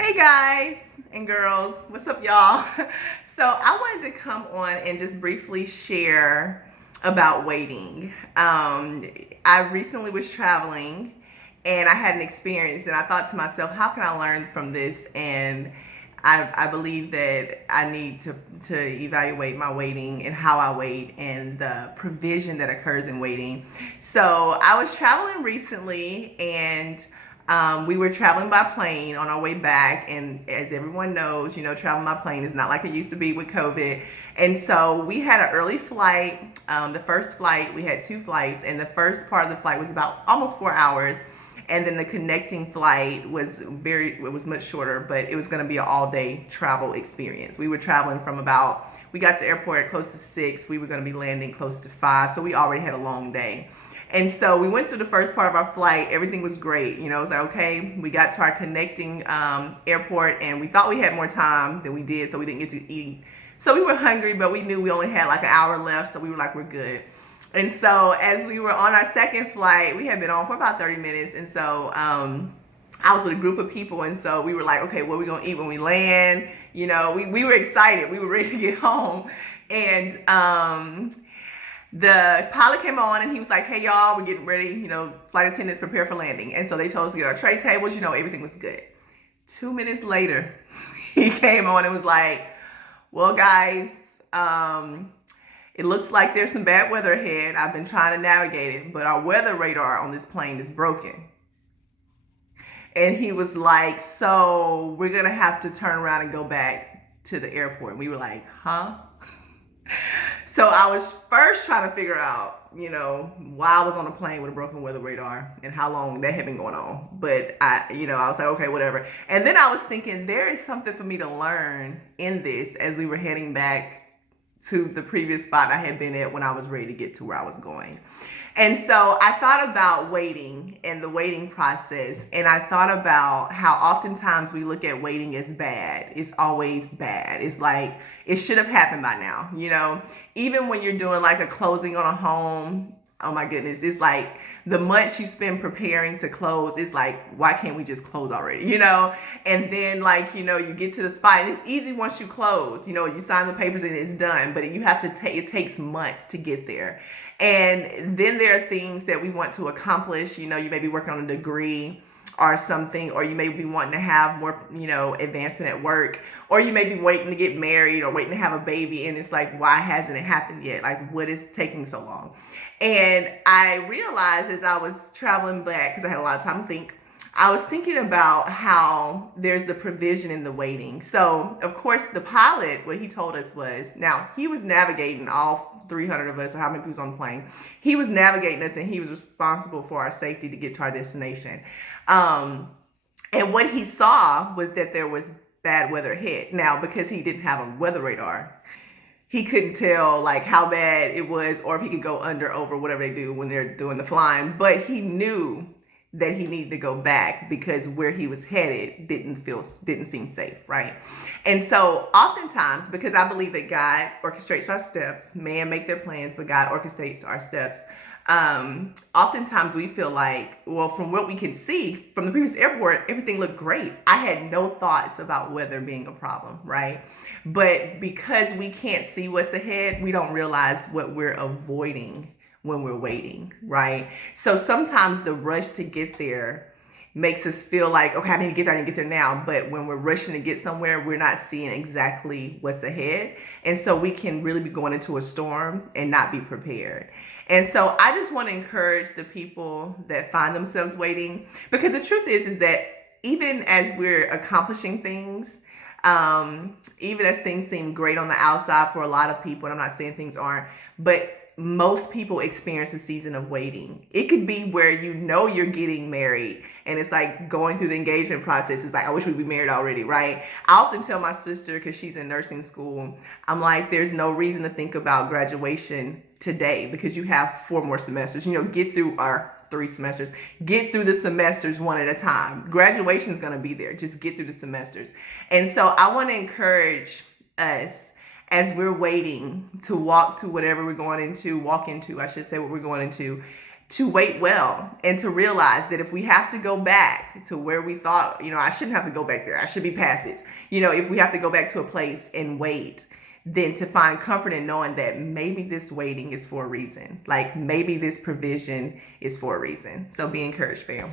Hey guys and girls, what's up, y'all? So, I wanted to come on and just briefly share about waiting. I recently was traveling and I had an experience, and I thought to myself, how can I learn from this? And I believe that I need to evaluate my waiting and how I wait and the provision that occurs in waiting. So, I was traveling recently and we were traveling by plane on our way back, and as everyone knows, traveling by plane is not like it used to be with COVID. And so we had an early flight. The first flight, we had two flights, and the first part of the flight was about almost 4 hours. And then the connecting flight it was much shorter, but it was going to be an all day travel experience. We were traveling we got to the airport at close to 6. We were going to be landing close to 5. So we already had a long day. And so we went through the first part of our flight. Everything was great. It was like, okay, we got to our connecting airport, and we thought we had more time than we did, so we didn't get to eat. So we were hungry, but we knew we only had like an hour left, so we were like, we're good. And so as we were on our second flight, we had been on for about 30 minutes. And so I was with a group of people, and so we were like, okay, what are we going to eat when we land? We were excited. We were ready to get home. And the pilot came on and he was like, hey y'all, we're getting ready, flight attendants prepare for landing. And so they told us to get our tray tables, everything was good. 2 minutes later, he came on and was like, well guys, it looks like there's some bad weather ahead. I've been trying to navigate it, but our weather radar on this plane is broken. And he was like, so we're gonna have to turn around and go back to the airport. And we were like, huh? So I was first trying to figure out, why I was on a plane with a broken weather radar and how long that had been going on. But I was like, okay, whatever. And then I was thinking there is something for me to learn in this as we were heading back to the previous spot I had been at when I was ready to get to where I was going. And so I thought about waiting and the waiting process, and I thought about how oftentimes we look at waiting as bad. It's always bad. It's like it should have happened by now, Even when you're doing like a closing on a home, oh my goodness, it's like the months you spend preparing to close, it's like, why can't we just close already, And then you get to the spot, and it's easy once you close, you sign the papers and it's done, but you have to it takes months to get there. And then there are things that we want to accomplish. You may be working on a degree or something, or you may be wanting to have more, advancement at work, or you may be waiting to get married or waiting to have a baby. And it's like, why hasn't it happened yet? Like, what is taking so long? And I realized as I was traveling back, because I had a lot of time to think, I was thinking about how there's the provision in the waiting. So, of course, the pilot, what he told us was, now he was navigating all 300 of us, or how many people on the plane. He was navigating us, and he was responsible for our safety to get to our destination. And what he saw was that there was bad weather ahead. Now, because he didn't have a weather radar, he couldn't tell like how bad it was, or if he could go under, over, whatever they do when they're doing the flying. But he knew that he needed to go back because where he was headed didn't seem safe, right? And so oftentimes, because I believe that God orchestrates our steps, man make their plans, but God orchestrates our steps. Oftentimes we feel like, well, from what we can see from the previous airport, everything looked great. I had no thoughts about weather being a problem, right? But because we can't see what's ahead, we don't realize what we're avoiding when we're waiting, right? So sometimes the rush to get there makes us feel like, okay, I need to get there now. But when we're rushing to get somewhere, we're not seeing exactly what's ahead. And so we can really be going into a storm and not be prepared. And so I just want to encourage the people that find themselves waiting, because the truth is that even as we're accomplishing things, even as things seem great on the outside for a lot of people, and I'm not saying things aren't, but most people experience a season of waiting. It could be where you're getting married, and it's like going through the engagement process. It's like, I wish we'd be married already, right? I often tell my sister, because she's in nursing school, I'm like, there's no reason to think about graduation today because you have 4 more semesters. Get through our 3 semesters. Get through the semesters one at a time. Graduation is going to be there. Just get through the semesters. And so I want to encourage us as we're waiting to walk into what we're going into, to wait well and to realize that if we have to go back to where we thought, I shouldn't have to go back there, I should be past this. If we have to go back to a place and wait, then to find comfort in knowing that maybe this waiting is for a reason. Like maybe this provision is for a reason. So be encouraged, fam.